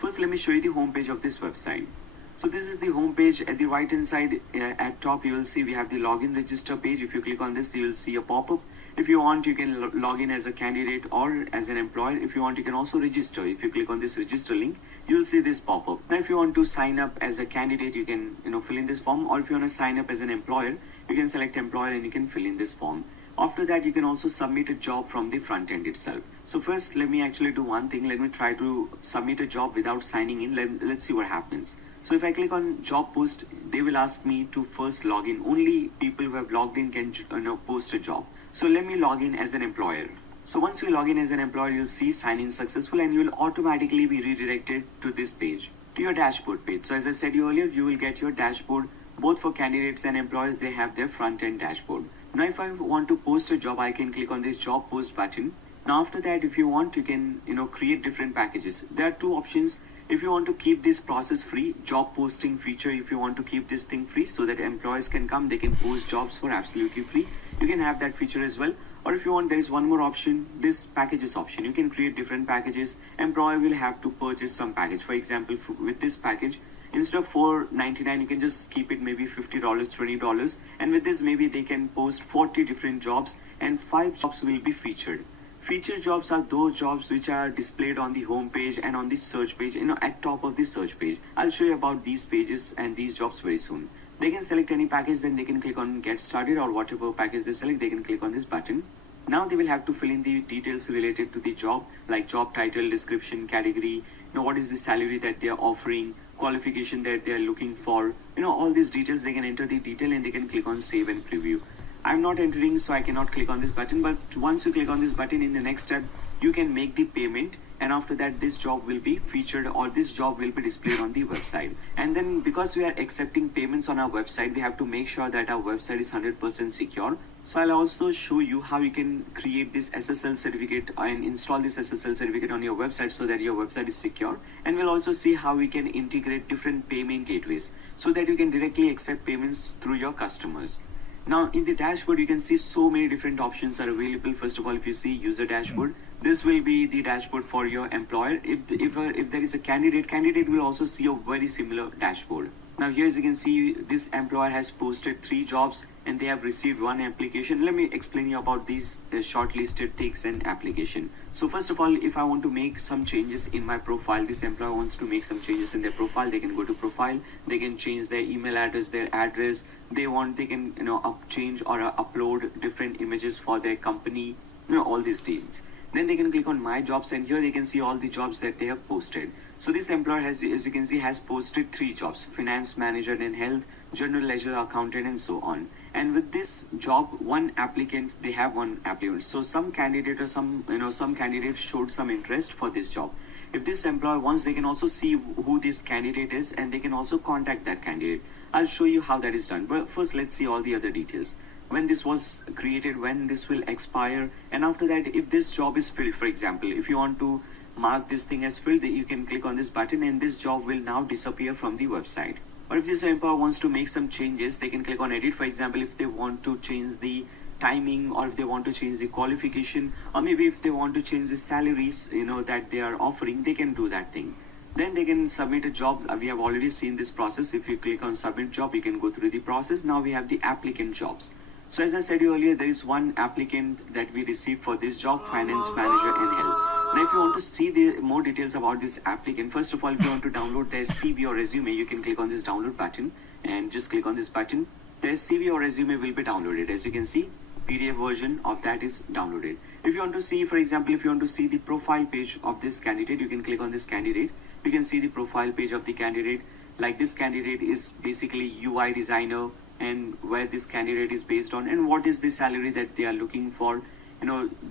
First, let me show you the home page of this website. So this is the home page. At the right hand side at top, you will see we have the login register page. If you click on this, you will see a pop-up. If you want, you can log in as a candidate or as an employer. If you want, you can also register. If you click on this register link, you will see this pop-up. Now if you want to sign up as a candidate, you can fill in this form, or if you want to sign up as an employer, you can select employer and you can fill in this form. After that, you can also submit a job from the front end itself. So first, let me actually do one thing. Let me try to submit a job without signing in. Let's see what happens. So if I click on job post, they will ask me to first log in. Only people who have logged in can post a job. So let me log in as an employer. So once you log in as an employer, you'll see sign in successful, and you will automatically be redirected to this page, to your dashboard page. So as I said earlier, you will get your dashboard. Both for candidates and employers, they have their front end dashboard. Now if I want to post a job, I can click on this job post button. Now after that, if you want, you can create different packages. There are two options. If you want to keep this process free, job posting feature, if you want to keep this thing free so that employers can come, they can post jobs for absolutely free, you can have that feature as well. Or if you want, there is one more option, this packages option. You can create different packages. Employer will have to purchase some package. For example, with this package, instead of $4.99, you can just keep it maybe $50, $20. And with this, maybe they can post 40 different jobs and 5 jobs will be featured. Featured jobs are those jobs which are displayed on the home page and on the search page, at top of the search page. I'll show you about these pages and these jobs very soon. They can select any package, then they can click on get started, or whatever package they select, they can click on this button. Now they will have to fill in the details related to the job, like job title, description, category, what is the salary that they are offering, qualification that they are looking for, all these details. They can enter the detail and they can click on save and preview. I'm not entering, so I cannot click on this button, but once you click on this button, in the next step, you can make the payment, and after that, this job will be featured, or this job will be displayed on the website. And then because we are accepting payments on our website, we have to make sure that our website is 100% secure. So I'll also show you how you can create this SSL certificate and install this SSL certificate on your website so that your website is secure. And we'll also see how we can integrate different payment gateways so that you can directly accept payments through your customers. Now in the dashboard, you can see so many different options are available. First of all, if you see user dashboard, this will be the dashboard for your employer. If there is a candidate will also see a very similar dashboard. Now here, as you can see, this employer has posted 3 jobs and they have received 1 application. Let me explain you about these shortlisted takes and application. So first of all, if I want to make some changes in my profile, this employer wants to make some changes in their profile, they can go to profile, they can change their email address, their address. They can change or upload different images for their company, all these things. Then they can click on my jobs, and here they can see all the jobs that they have posted. So this employer has, as you can see, has posted 3 jobs: finance manager and health, general ledger accountant, and so on. And with this job, 1 applicant, they have 1 applicant. So some candidate or some candidates showed some interest for this job. If this employer wants, they can also see who this candidate is, and they can also contact that candidate. I'll show you how that is done. But first, let's see all the other details. When this was created, when this will expire, and after that, if this job is filled, for example, if you want to mark this thing as filled, you can click on this button and this job will now disappear from the website. Or if this employer wants to make some changes, they can click on edit. For example, if they want to change the timing, or if they want to change the qualification, or maybe if they want to change the salaries that they are offering, they can do that thing. Then they can submit a job. We have already seen this process. If you click on submit job, you can go through the process. Now we have the applicant jobs. So as I said earlier, there is 1 applicant that we received for this job, finance manager and health. Now if you want to see the more details about this applicant, first of all, if you want to download their CV or resume, you can click on this download button and just click on this button. Their CV or resume will be downloaded. As you can see, PDF version of that is downloaded. If you want to see, for example, if you want to see the profile page of this candidate, you can click on this candidate. You can see the profile page of the candidate. Like, this candidate is basically UI designer, and where this candidate is based on, and what is the salary that they are looking for,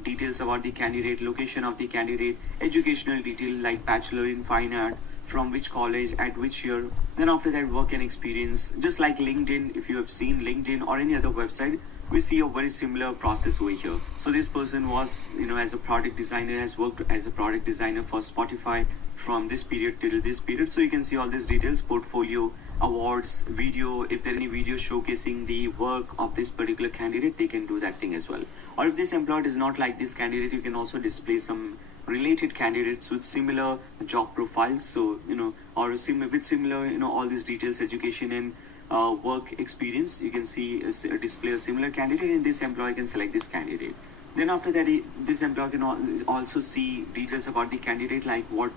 details about the candidate, location of the candidate, educational detail like bachelor in fine art, from which college, at which year. Then after that, work and experience. Just like LinkedIn, if you have seen LinkedIn or any other website, we see a very similar process over here. So this person was, as a product designer, has worked as a product designer for Spotify from this period till this period. So you can see all these details: portfolio, awards, video. If there is any video showcasing the work of this particular candidate, they can do that thing as well. Or if this employer does not like this candidate, you can also display some related candidates with similar job profiles, so or with similar all these details, education and work experience. You can see display a similar candidate, and this employee can select this candidate. Then after that, this employer can also see details about the candidate, like what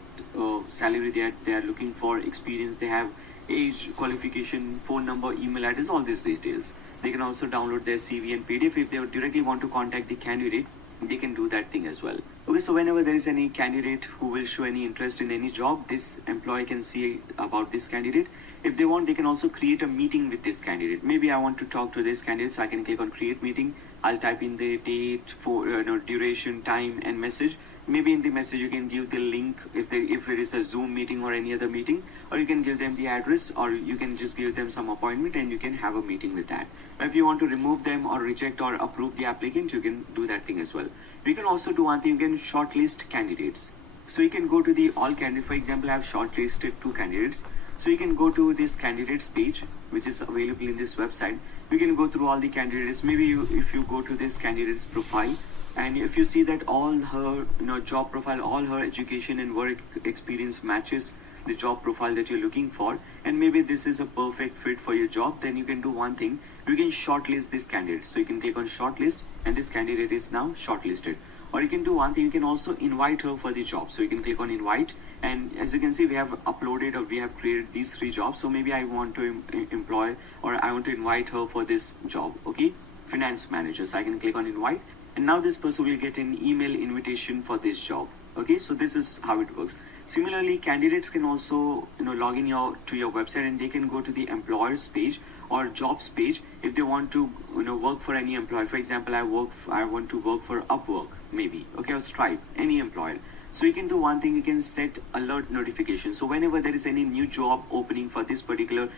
salary they are looking for, experience they have, age, qualification, phone number, email address, all these details. They can also download their CV and PDF. If they directly want to contact the candidate, they can do that thing as well. Okay, so whenever there is any candidate who will show any interest in any job, this employee can see about this candidate. If they want, they can also create a meeting with this candidate. Maybe I want to talk to this candidate, so I can click on create meeting. I'll type in the date, for duration, time, and message. Maybe in the message you can give the link if it is a Zoom meeting or any other meeting, or you can give them the address, or you can just give them some appointment and you can have a meeting with that. If you want to remove them or reject or approve the applicant, you can do that thing as well. You can also do one thing, you can shortlist candidates. So you can go to the all candidates. For example, I have shortlisted 2 candidates. So you can go to this candidates page, which is available in this website. You can go through all the candidates. Maybe if you go to this candidate's profile, and if you see that all her job profile, all her education and work experience matches the job profile that you're looking for, and maybe this is a perfect fit for your job, then you can do one thing, you can shortlist this candidate. So you can click on shortlist, and this candidate is now shortlisted. Or you can do one thing, you can also invite her for the job. So you can click on invite, and as you can see, we have uploaded, or we have created these 3 jobs. So maybe I want to employ, or I want to invite her for this job. Okay, finance manager. So I can click on invite, and now this person will get an email invitation for this job. Okay, so this is how it works. Similarly, candidates can also log in to your website, and they can go to the employers page or jobs page if they want to work for any employer. For example, I want to work for Upwork, maybe, okay, or Stripe, any employer. So you can do one thing, you can set alert notification. So whenever there is any new job opening from this particular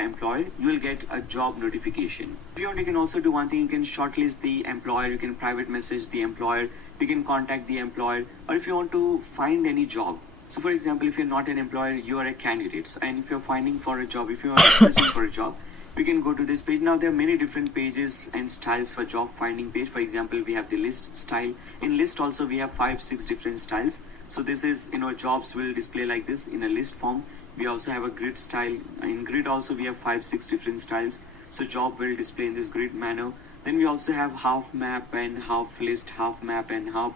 employer, you will get a job notification. If you want, you can also do one thing, you can shortlist the employer, you can private message the employer, you can contact the employer, or if you want to find any job. So for example, if you're not an employer, you are a candidate. So, and if you're finding for a job, if you are searching for a job, we can go to this page. Now there are many different pages and styles for job finding page. For example, we have the list style. In list also we have 5-6 different styles. So this is jobs will display like this in a list form. We also have a grid style. In grid also we have 5-6 different styles. So job will display in this grid manner. Then we also have half map and half list, half map and half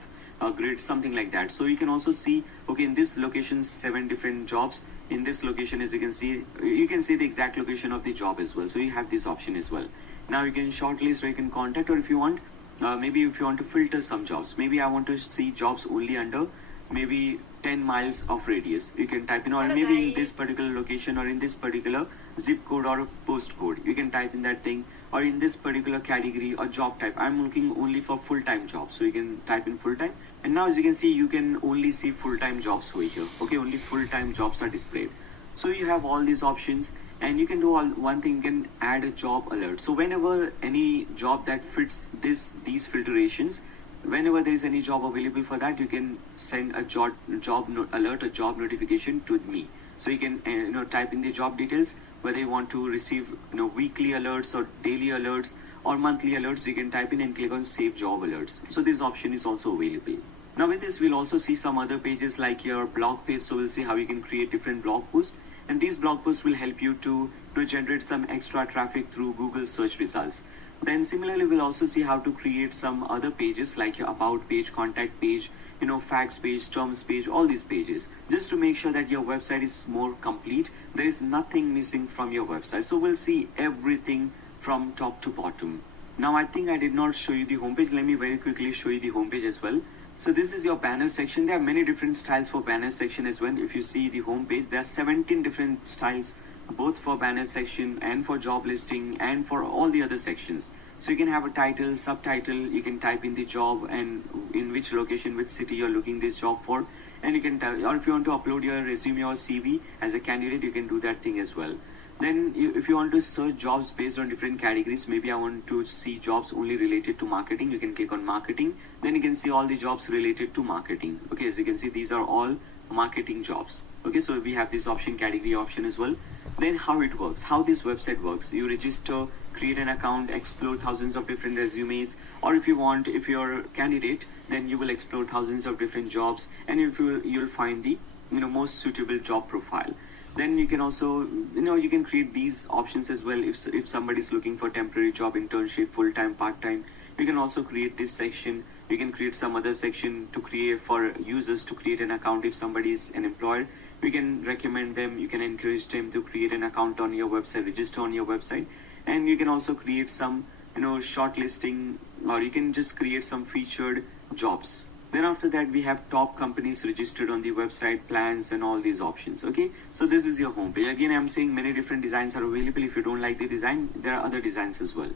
grid, something like that. So you can also see, okay, in this location 7 different jobs. In this location, as you can see the exact location of the job as well. So you have this option as well. Now you can shortlist, or you can contact, or if you want, maybe if you want to filter some jobs, maybe I want to see jobs only under maybe 10 miles of radius. You can type in, or maybe in this particular location, or in this particular zip code or postcode. You can type in that thing, or in this particular category or job type. I'm looking only for full-time jobs. So you can type in full-time. And now as you can see, you can only see full-time jobs over here. Okay, only full-time jobs are displayed. So you have all these options, and you can do one thing, you can add a job alert. So whenever any job that fits these filtrations, whenever there is any job available for that, you can send a job alert, a job notification to me. So you can type in the job details, whether you want to receive weekly alerts or daily alerts or monthly alerts. You can type in and click on save job alerts. So this option is also available. Now with this, we'll also see some other pages like your blog page. So we'll see how you can create different blog posts, and these blog posts will help you to generate some extra traffic through Google search results. Then similarly, we'll also see how to create some other pages like your about page, contact page, facts page, terms page, all these pages, just to make sure that your website is more complete. There is nothing missing from your website. So we'll see everything from top to bottom. Now I think I did not show you the homepage. Let me very quickly show you the homepage as well. So this is your banner section. There are many different styles for banner section as well. If you see the homepage, there are 17 different styles, both for banner section and for job listing and for all the other sections. So you can have a title, subtitle, you can type in the job and in which location, which city you're looking this job for, and you can tell, or if you want to upload your resume or CV as a candidate, you can do that thing as well. Then if you want to search jobs based on different categories, maybe I want to see jobs only related to marketing, you can click on marketing. Then you can see all the jobs related to marketing. Okay, as you can see, these are all marketing jobs. Okay, so we have this option, category option as well. Then how it works, how this website works, you register create an account, explore thousands of different resumes, or if you want, if you're a candidate, then you will explore thousands of different jobs, and if you'll find the most suitable job profile. Then you can also you can create these options as well. If somebody is looking for temporary job, internship, full-time, part-time, you can also create this section. You can create some other section to create for users to create an account. If somebody is an employer, you can recommend them, you can encourage them to create an account on your website, register on your website. And you can also create some shortlisting, or you can just create some featured jobs. Then after that, we have top companies registered on the website, plans, and all these options. Okay, so this is your homepage. Again, I'm saying many different designs are available. If you don't like the design, there are other designs as well.